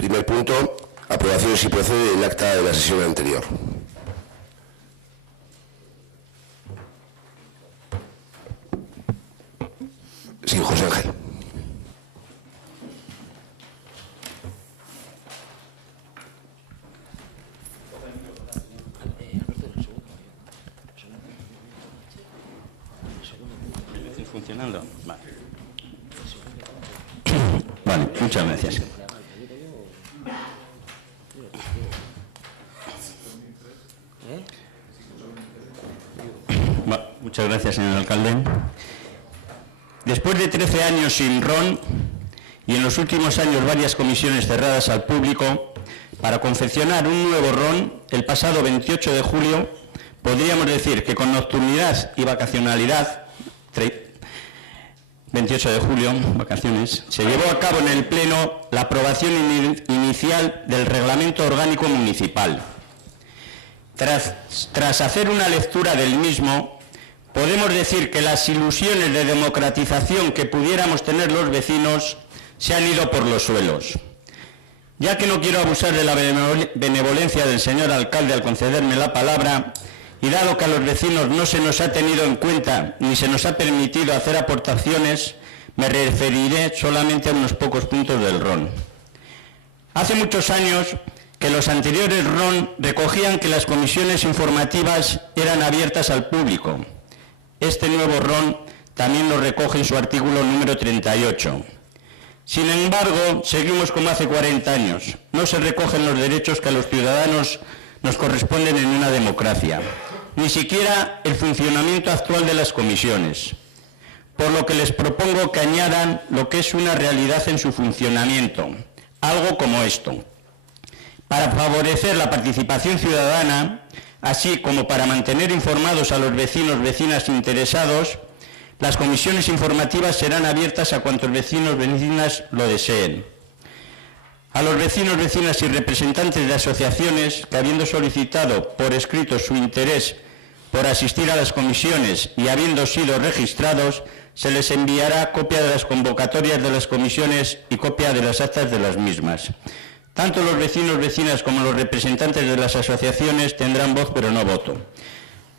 Primer punto, aprobación si procede del acta de la sesión anterior. Sí, José Ángel. Funcionando. Vale, muchas gracias. Muchas gracias, señor alcalde. Después de 13 años sin RON y en los últimos años varias comisiones cerradas al público, para confeccionar un nuevo RON, el pasado 28 de julio, podríamos decir que con nocturnidad y vacacionalidad, 28 de julio, vacaciones, se llevó a cabo en el Pleno la aprobación inicial del Reglamento Orgánico Municipal. Tras hacer una lectura del mismo, podemos decir que las ilusiones de democratización que pudiéramos tener los vecinos se han ido por los suelos. Ya que no quiero abusar de la benevolencia del señor alcalde al concederme la palabra, y dado que a los vecinos no se nos ha tenido en cuenta ni se nos ha permitido hacer aportaciones, me referiré solamente a unos pocos puntos del RON. Hace muchos años que los anteriores RON recogían que las comisiones informativas eran abiertas al público. Este nuevo RON también lo recoge en su artículo número 38. Sin embargo, seguimos como hace 40 años. No se recogen los derechos que a los ciudadanos nos corresponden en una democracia, ni siquiera el funcionamiento actual de las comisiones, por lo que les propongo que añadan lo que es una realidad en su funcionamiento, algo como esto. Para favorecer la participación ciudadana, así como para mantener informados a los vecinos, vecinas interesados, las comisiones informativas serán abiertas a cuantos vecinos, vecinas lo deseen. A los vecinos, vecinas y representantes de asociaciones que, habiendo solicitado por escrito su interés por asistir a las comisiones y habiendo sido registrados, se les enviará copia de las convocatorias de las comisiones y copia de las actas de las mismas. Tanto los vecinos, vecinas como los representantes de las asociaciones tendrán voz pero no voto.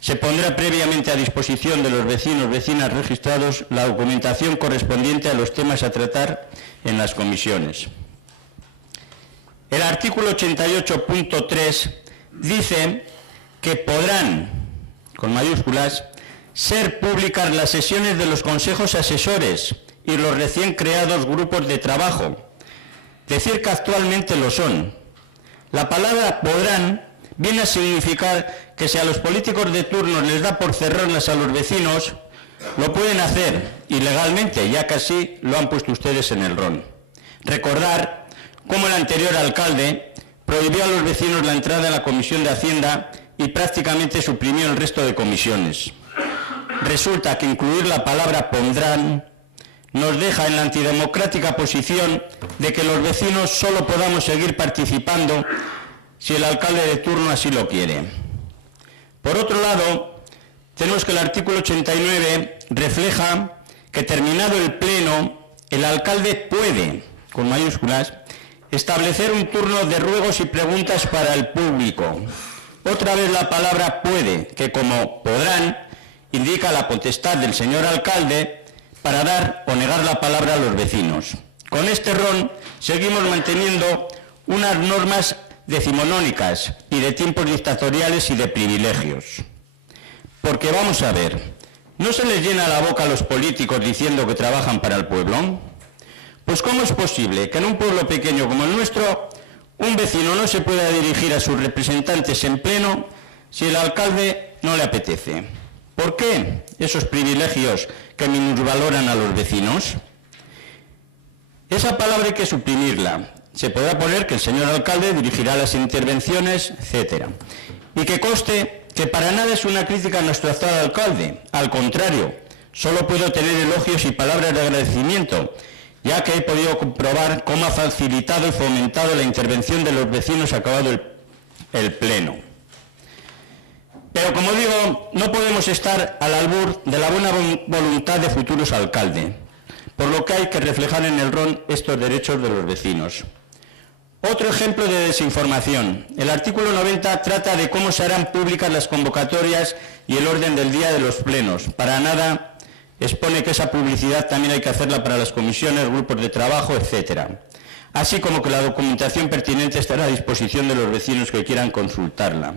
Se pondrá previamente a disposición de los vecinos, vecinas registrados la documentación correspondiente a los temas a tratar en las comisiones. El artículo 88.3 dice que podrán, con mayúsculas, ser públicas las sesiones de los consejos asesores y los recién creados grupos de trabajo. Decir que actualmente lo son. La palabra podrán viene a significar que si a los políticos de turno les da por cerrarlas a los vecinos, lo pueden hacer ilegalmente, ya que así lo han puesto ustedes en el RON. Recordar cómo el anterior alcalde prohibió a los vecinos la entrada a la Comisión de Hacienda y prácticamente suprimió el resto de comisiones. Resulta que incluir la palabra pondrán nos deja en la antidemocrática posición de que los vecinos solo podamos seguir participando si el alcalde de turno así lo quiere. Por otro lado, tenemos que el artículo 89 refleja que, terminado el pleno, el alcalde puede, con mayúsculas, establecer un turno de ruegos y preguntas para el público. Otra vez la palabra puede, que como podrán, indica la potestad del señor alcalde para dar o negar la palabra a los vecinos. Con este RON seguimos manteniendo unas normas decimonónicas y de tiempos dictatoriales y de privilegios. Porque vamos a ver, ¿no se les llena la boca a los políticos diciendo que trabajan para el pueblo? Pues ¿cómo es posible que en un pueblo pequeño como el nuestro un vecino no se pueda dirigir a sus representantes en pleno si el alcalde no le apetece? ¿Por qué esos privilegios que minusvaloran a los vecinos? Esa palabra hay que suprimirla. Se podrá poner que el señor alcalde dirigirá las intervenciones, etc. Y que conste que para nada es una crítica a nuestro actual alcalde. Al contrario, solo puedo tener elogios y palabras de agradecimiento, ya que he podido comprobar cómo ha facilitado y fomentado la intervención de los vecinos acabado el pleno. Pero como digo, no podemos estar al albur de la buena voluntad de futuros alcaldes, por lo que hay que reflejar en el RON estos derechos de los vecinos. Otro ejemplo de desinformación. El artículo 90 trata de cómo se harán públicas las convocatorias y el orden del día de los plenos. Para nada expone que esa publicidad también hay que hacerla para las comisiones, grupos de trabajo, etcétera. Así como que la documentación pertinente estará a disposición de los vecinos que quieran consultarla.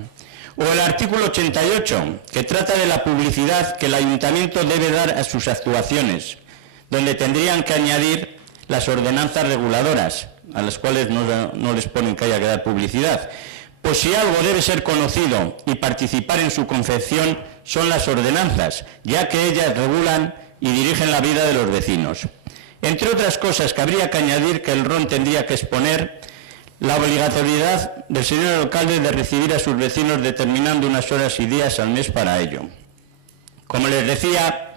O el artículo 88, que trata de la publicidad que el ayuntamiento debe dar a sus actuaciones, donde tendrían que añadir las ordenanzas reguladoras, a las cuales no les ponen que haya que dar publicidad. Pues si algo debe ser conocido y participar en su confección son las ordenanzas, ya que ellas regulan y dirigen la vida de los vecinos. Entre otras cosas, que habría que añadir que el RON tendría que exponer la obligatoriedad del señor alcalde de recibir a sus vecinos determinando unas horas y días al mes para ello. Como les decía,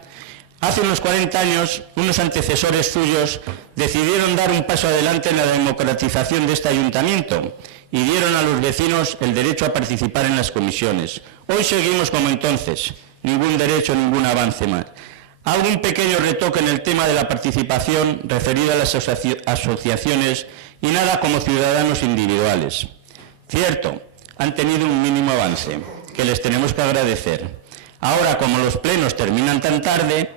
hace unos 40 años, unos antecesores suyos decidieron dar un paso adelante en la democratización de este ayuntamiento y dieron a los vecinos el derecho a participar en las comisiones. Hoy seguimos como entonces, ningún derecho, ningún avance más. Algún pequeño retoque en el tema de la participación referido a las asociaciones y nada como ciudadanos individuales. Cierto, han tenido un mínimo avance, que les tenemos que agradecer. Ahora, como los plenos terminan tan tarde,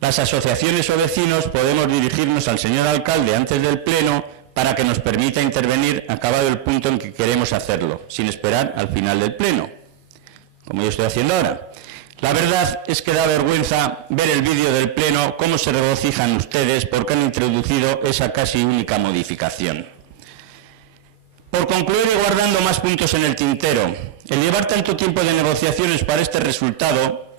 las asociaciones o vecinos podemos dirigirnos al señor alcalde antes del pleno para que nos permita intervenir acabado el punto en que queremos hacerlo, sin esperar al final del pleno, como yo estoy haciendo ahora. La verdad es que da vergüenza ver el vídeo del pleno, cómo se regocijan ustedes porque han introducido esa casi única modificación. Por concluir y guardando más puntos en el tintero, el llevar tanto tiempo de negociaciones para este resultado.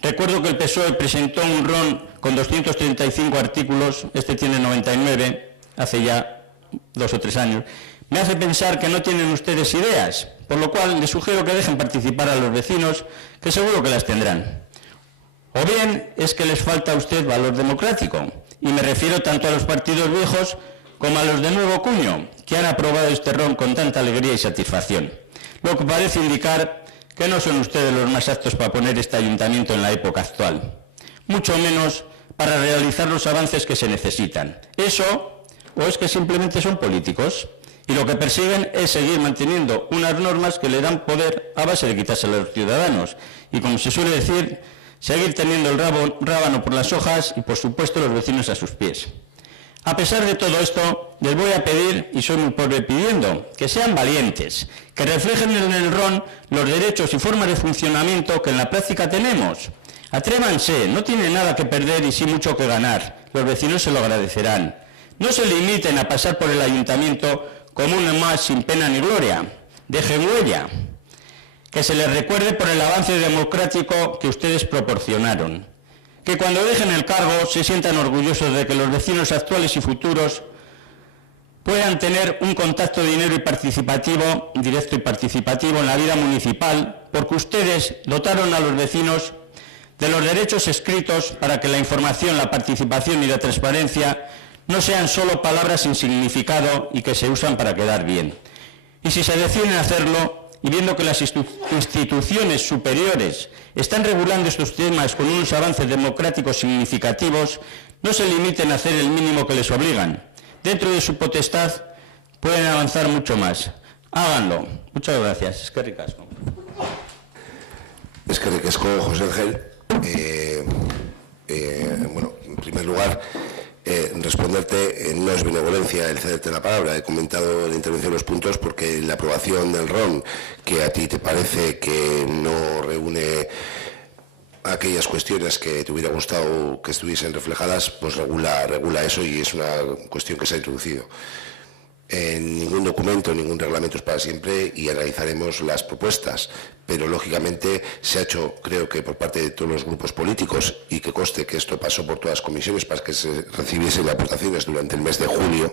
Recuerdo que el PSOE presentó un RON con 235 artículos, este tiene 99, hace ya 2 o 3 años. Me hace pensar que no tienen ustedes ideas, por lo cual les sugiero que dejen participar a los vecinos, que seguro que las tendrán. O bien es que les falta a usted valor democrático, y me refiero tanto a los partidos viejos como a los de nuevo cuño, que han aprobado este RON con tanta alegría y satisfacción. Lo que parece indicar que no son ustedes los más aptos para poner este ayuntamiento en la época actual, mucho menos para realizar los avances que se necesitan. Eso, o es que simplemente son políticos, y lo que persiguen es seguir manteniendo unas normas que le dan poder a base de quitárselo a los ciudadanos, y como se suele decir, seguir teniendo el rábano por las hojas y, por supuesto, los vecinos a sus pies. A pesar de todo esto, les voy a pedir, y soy muy pobre pidiendo, que sean valientes, que reflejen en el RON los derechos y formas de funcionamiento que en la práctica tenemos. Atrévanse, no tienen nada que perder y sí mucho que ganar. Los vecinos se lo agradecerán. No se limiten a pasar por el ayuntamiento como uno más sin pena ni gloria. Dejen huella. Que se les recuerde por el avance democrático que ustedes proporcionaron. Que cuando dejen el cargo se sientan orgullosos de que los vecinos actuales y futuros puedan tener un contacto directo y participativo en la vida municipal, porque ustedes dotaron a los vecinos de los derechos escritos para que la información, la participación y la transparencia no sean solo palabras sin significado y que se usan para quedar bien. Y si se deciden hacerlo, y viendo que las instituciones superiores están regulando estos temas con unos avances democráticos significativos, no se limiten a hacer el mínimo que les obligan. Dentro de su potestad pueden avanzar mucho más. Háganlo. Muchas gracias. Eskerrik asko. Eskerrik asko, José Ángel. Bueno, en primer lugar, responderte, no es benevolencia el cederte la palabra. He comentado en la intervención los puntos porque la aprobación del RON, que a ti te parece que no reúne aquellas cuestiones que te hubiera gustado que estuviesen reflejadas, pues regula eso y es una cuestión que se ha introducido. En ningún documento, ningún reglamento es para siempre y analizaremos las propuestas, pero lógicamente se ha hecho, creo que por parte de todos los grupos políticos, y que conste que esto pasó por todas las comisiones para que se recibiesen aportaciones durante el mes de julio,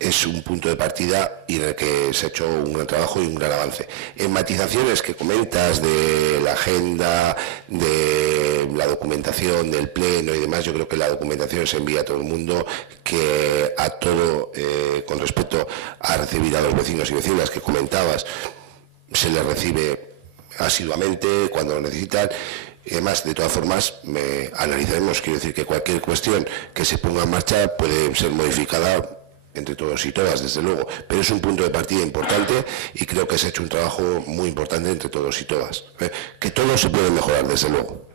es un punto de partida y en el que se ha hecho un gran trabajo y un gran avance. En matizaciones que comentas de la agenda, de la documentación, del pleno y demás, yo creo que la documentación se envía a todo el mundo, que a todo, con respecto a recibir a los vecinos y vecinas que comentabas, se les recibe asiduamente cuando lo necesitan. y además, de todas formas, analizaremos. Quiero decir que cualquier cuestión que se ponga en marcha puede ser modificada entre todos y todas, desde luego, pero es un punto de partida importante y creo que se ha hecho un trabajo muy importante entre todos y todas. Que todo se puede mejorar, desde luego.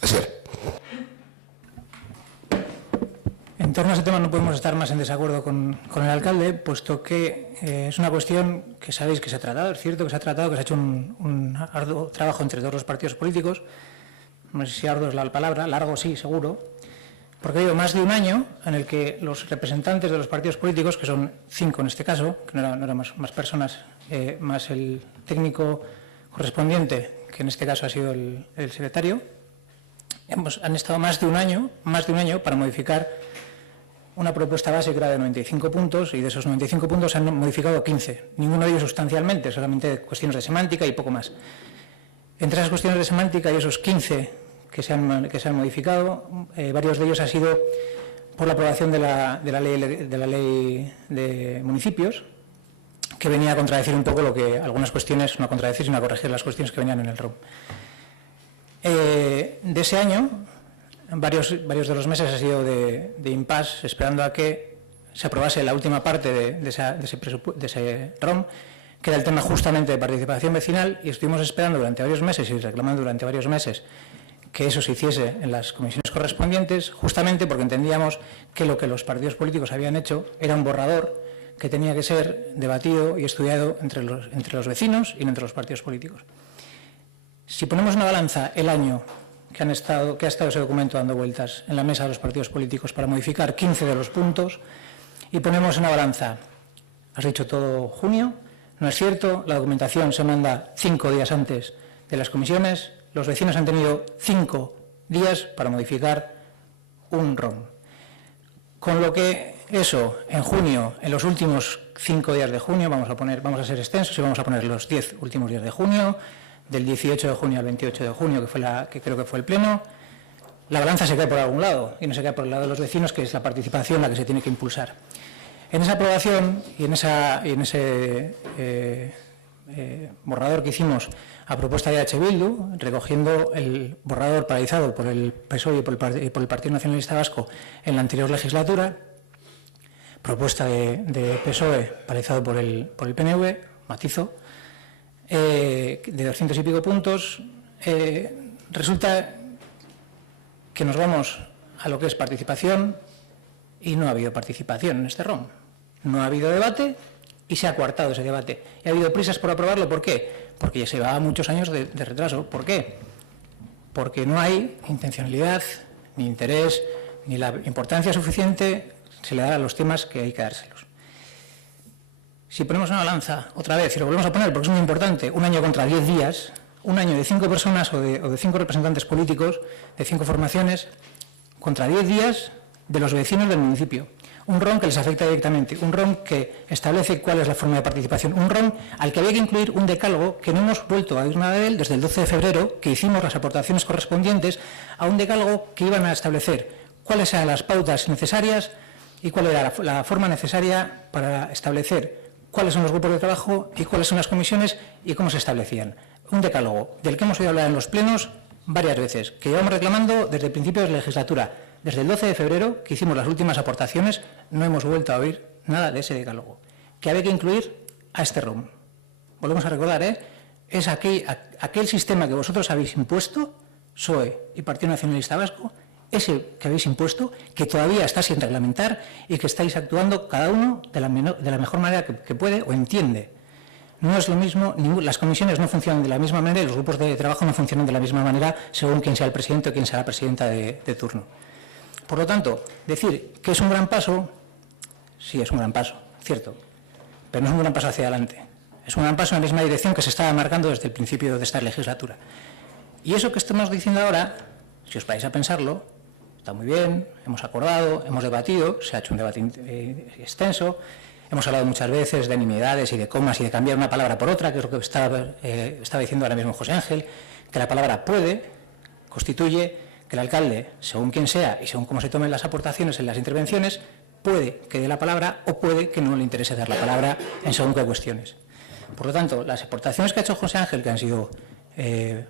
Así es. En torno a ese tema no podemos estar más en desacuerdo con el alcalde, puesto que es una cuestión que sabéis que se ha tratado. Es cierto que se ha tratado, que se ha hecho un arduo trabajo entre todos los partidos políticos. No sé si arduo es la palabra, largo sí, seguro. Porque ha habido más de un año en el que los representantes de los partidos políticos, que son 5 en este caso, que no eran más personas, más el técnico correspondiente, que en este caso ha sido el secretario, han estado más de un año para modificar una propuesta base que era de 95 puntos y de esos 95 puntos se han modificado 15. Ninguno de ellos sustancialmente, solamente cuestiones de semántica y poco más. Entre esas cuestiones de semántica y esos 15 que se han modificado, varios de ellos ha sido por la aprobación de la ley de municipios, que venía a contradecir un poco lo que algunas cuestiones, no a contradecir, sino a corregir las cuestiones que venían en el ROM. De ese año, varios de los meses ha sido de impasse, esperando a que se aprobase la última parte de ese ROM, que era el tema justamente de participación vecinal, y estuvimos esperando durante varios meses y reclamando durante varios meses que eso se hiciese en las comisiones correspondientes, justamente porque entendíamos que lo que los partidos políticos habían hecho era un borrador que tenía que ser debatido y estudiado entre los vecinos y entre los partidos políticos. Si ponemos en una balanza el año que ha estado ese documento dando vueltas en la mesa de los partidos políticos para modificar 15 de los puntos, y ponemos en una balanza, has dicho todo junio, no es cierto, la documentación se manda 5 días antes de las comisiones, los vecinos han tenido 5 días para modificar un ROM. Con lo que eso, en junio, en los últimos 5 días de junio, vamos a ser extensos y vamos a poner los 10 últimos días de junio, del 18 de junio al 28 de junio, que creo que fue el pleno, la balanza se cae por algún lado, y no se cae por el lado de los vecinos, que es la participación la que se tiene que impulsar. En esa aprobación y en ese borrador que hicimos a propuesta de H. Bildu, recogiendo el borrador paralizado por el PSOE y por el Partido Nacionalista Vasco en la anterior legislatura, propuesta de PSOE paralizado por el PNV, matizo, de 200 y pico puntos, resulta que nos vamos a lo que es participación y no ha habido participación en este ROM. No ha habido debate y se ha coartado ese debate. Y ha habido prisas por aprobarlo. ¿Por qué? Porque ya se llevaba muchos años de retraso. ¿Por qué? Porque no hay intencionalidad, ni interés, ni la importancia suficiente se le da a los temas que hay que dárselos. Si ponemos una balanza, otra vez, y lo volvemos a poner porque es muy importante, un año contra 10 días, un año de 5 personas o de 5 representantes políticos, de 5 formaciones, contra 10 días de los vecinos del municipio. Un ROM que les afecta directamente, un ROM que establece cuál es la forma de participación, un ROM al que había que incluir un decálogo que no hemos vuelto a oír nada de él desde el 12 de febrero, que hicimos las aportaciones correspondientes a un decálogo que iban a establecer cuáles eran las pautas necesarias y cuál era la forma necesaria para establecer cuáles son los grupos de trabajo y cuáles son las comisiones y cómo se establecían. Un decálogo del que hemos oído hablar en los plenos varias veces, que llevamos reclamando desde el principio de la legislatura. Desde el 12 de febrero, que hicimos las últimas aportaciones, no hemos vuelto a oír nada de ese decálogo, que había que incluir a este ROM. Volvemos a recordar, es aquel sistema que vosotros habéis impuesto, PSOE y Partido Nacionalista Vasco, ese que habéis impuesto, que todavía está sin reglamentar y que estáis actuando cada uno de la mejor manera que puede o entiende. No es lo mismo, las comisiones no funcionan de la misma manera y los grupos de trabajo no funcionan de la misma manera según quién sea el presidente o quién sea la presidenta de turno. Por lo tanto, decir que es un gran paso, sí es un gran paso, cierto, pero no es un gran paso hacia adelante. Es un gran paso en la misma dirección que se estaba marcando desde el principio de esta legislatura. Y eso que estamos diciendo ahora, si os paráis a pensarlo, está muy bien, hemos acordado, hemos debatido, se ha hecho un debate extenso, hemos hablado muchas veces de nimiedades y de comas y de cambiar una palabra por otra, que es lo que estaba diciendo ahora mismo José Ángel, que la palabra puede constituye que el alcalde, según quien sea y según cómo se tomen las aportaciones en las intervenciones, puede que dé la palabra o puede que no le interese dar la palabra en según qué cuestiones. Por lo tanto, las aportaciones que ha hecho José Ángel, que han sido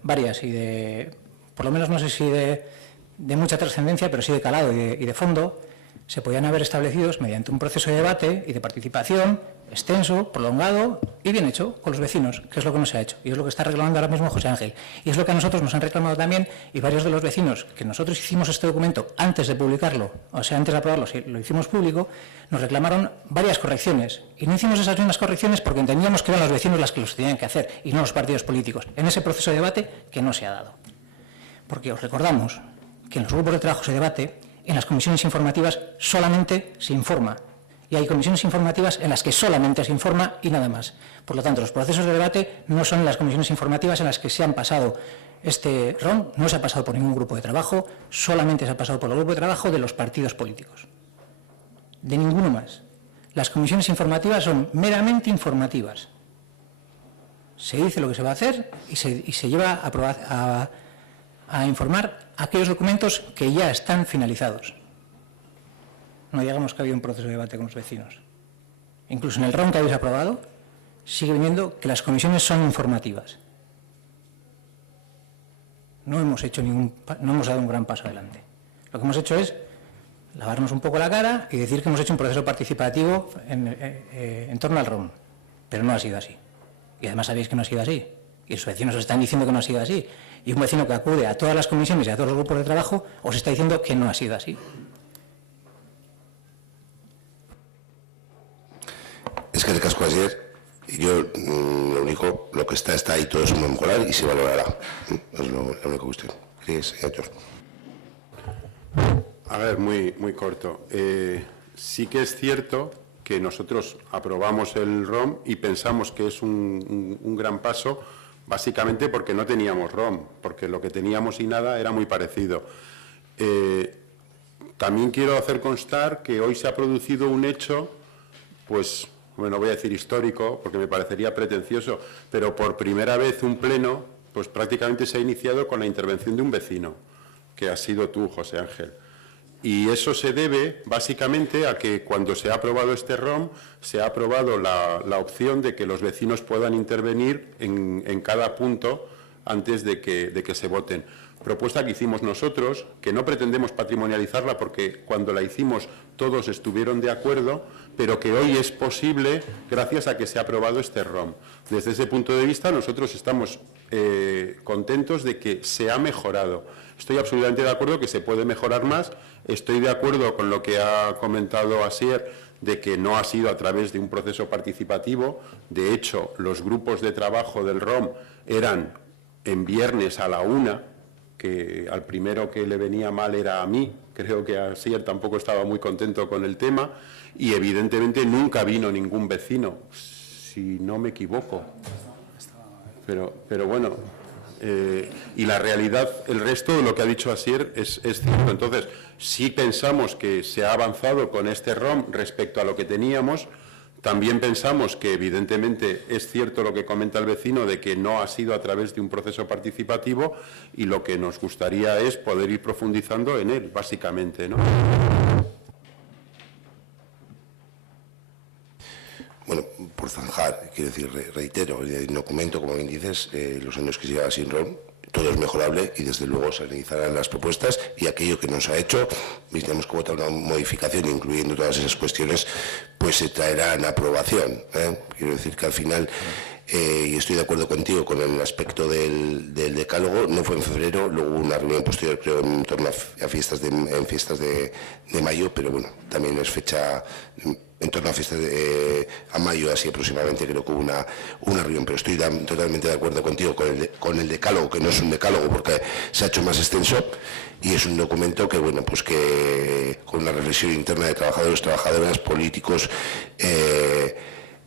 varias y por lo menos no sé si de mucha trascendencia, pero sí de calado y de fondo, se podían haber establecido mediante un proceso de debate y de participación extenso, prolongado y bien hecho con los vecinos, que es lo que no se ha hecho y es lo que está reclamando ahora mismo José Ángel. Y es lo que a nosotros nos han reclamado también, y varios de los vecinos, que nosotros hicimos este documento antes de publicarlo, o sea, antes de aprobarlo, si lo hicimos público, nos reclamaron varias correcciones. Y no hicimos esas mismas correcciones porque entendíamos que eran los vecinos las que los tenían que hacer y no los partidos políticos, en ese proceso de debate que no se ha dado. Porque os recordamos que en los grupos de trabajo se debate, en las comisiones informativas solamente se informa. Y hay comisiones informativas en las que solamente se informa y nada más. Por lo tanto, los procesos de debate no son las comisiones informativas en las que se han pasado este ROM, no se ha pasado por ningún grupo de trabajo, solamente se ha pasado por el grupo de trabajo de los partidos políticos. De ninguno más. Las comisiones informativas son meramente informativas. Se dice lo que se va a hacer y se lleva a informar aquellos documentos que ya están finalizados. No digamos que ha habido un proceso de debate con los vecinos. Incluso en el ROM que habéis aprobado, sigue viniendo que las comisiones son informativas. No hemos dado un gran paso adelante. Lo que hemos hecho es lavarnos un poco la cara y decir que hemos hecho un proceso participativo en torno al ROM. Pero no ha sido así. Y además sabéis que no ha sido así. Y los vecinos os están diciendo que no ha sido así. Y un vecino que acude a todas las comisiones y a todos los grupos de trabajo os está diciendo que no ha sido así. Es que el casco ayer, yo lo único, lo que está ahí, todo eso va a mejorar y se valorará. Es la única cuestión. Señor. A ver, muy corto. Sí que es cierto que nosotros aprobamos el ROM y pensamos que es un gran paso, básicamente porque no teníamos ROM, porque lo que teníamos y nada era muy parecido. También quiero hacer constar que hoy se ha producido un hecho, pues, bueno, voy a decir histórico, porque me parecería pretencioso, pero por primera vez un pleno, pues prácticamente se ha iniciado con la intervención de un vecino, que has sido tú, José Ángel. Y eso se debe básicamente a que cuando se ha aprobado este ROM, se ha aprobado la opción de que los vecinos puedan intervenir en cada punto antes de que se voten. Propuesta que hicimos nosotros, que no pretendemos patrimonializarla porque cuando la hicimos todos estuvieron de acuerdo, pero que hoy es posible gracias a que se ha aprobado este ROM. Desde ese punto de vista nosotros estamos contentos de que se ha mejorado. Estoy absolutamente de acuerdo que se puede mejorar más. Estoy de acuerdo con lo que ha comentado Asier, de que no ha sido a través de un proceso participativo. De hecho, los grupos de trabajo del ROM eran en viernes a la 1, que al primero que le venía mal era a mí. Creo que Asier tampoco estaba muy contento con el tema y evidentemente nunca vino ningún vecino, si no me equivoco. Pero bueno, y la realidad, el resto de lo que ha dicho Asier es cierto. Entonces, sí pensamos que se ha avanzado con este ROM respecto a lo que teníamos. También pensamos que evidentemente es cierto lo que comenta el vecino de que no ha sido a través de un proceso participativo y lo que nos gustaría es poder ir profundizando en él, básicamente, ¿no? Bueno, por zanjar, quiero decir, reitero, el documento, como bien dices, los años que se lleva sin ROM, todo es mejorable y desde luego se analizarán las propuestas y aquello que no se ha hecho, y tenemos que votar una modificación incluyendo todas esas cuestiones, pues se traerá en aprobación. Quiero decir que al final, y estoy de acuerdo contigo con el aspecto del decálogo, no fue en febrero, luego hubo una reunión posterior, creo, en torno a fiestas de mayo, pero bueno, también es fecha en torno a fiestas a mayo, así aproximadamente, creo que hubo una reunión, pero estoy totalmente de acuerdo contigo con el decálogo, que no es un decálogo porque se ha hecho más extenso y es un documento que, bueno, pues que con una reflexión interna de trabajadores, trabajadoras, políticos,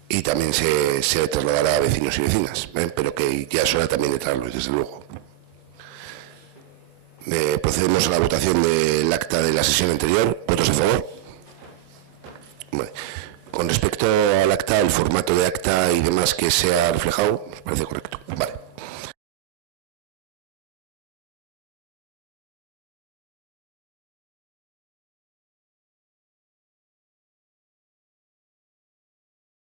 y también se trasladará a vecinos y vecinas, pero que ya es hora también de traerlo, desde luego. Procedemos a la votación del acta de la sesión anterior. ¿Votos a favor? Bueno, con respecto al acta, el formato de acta y demás que se ha reflejado, nos parece correcto. Vale.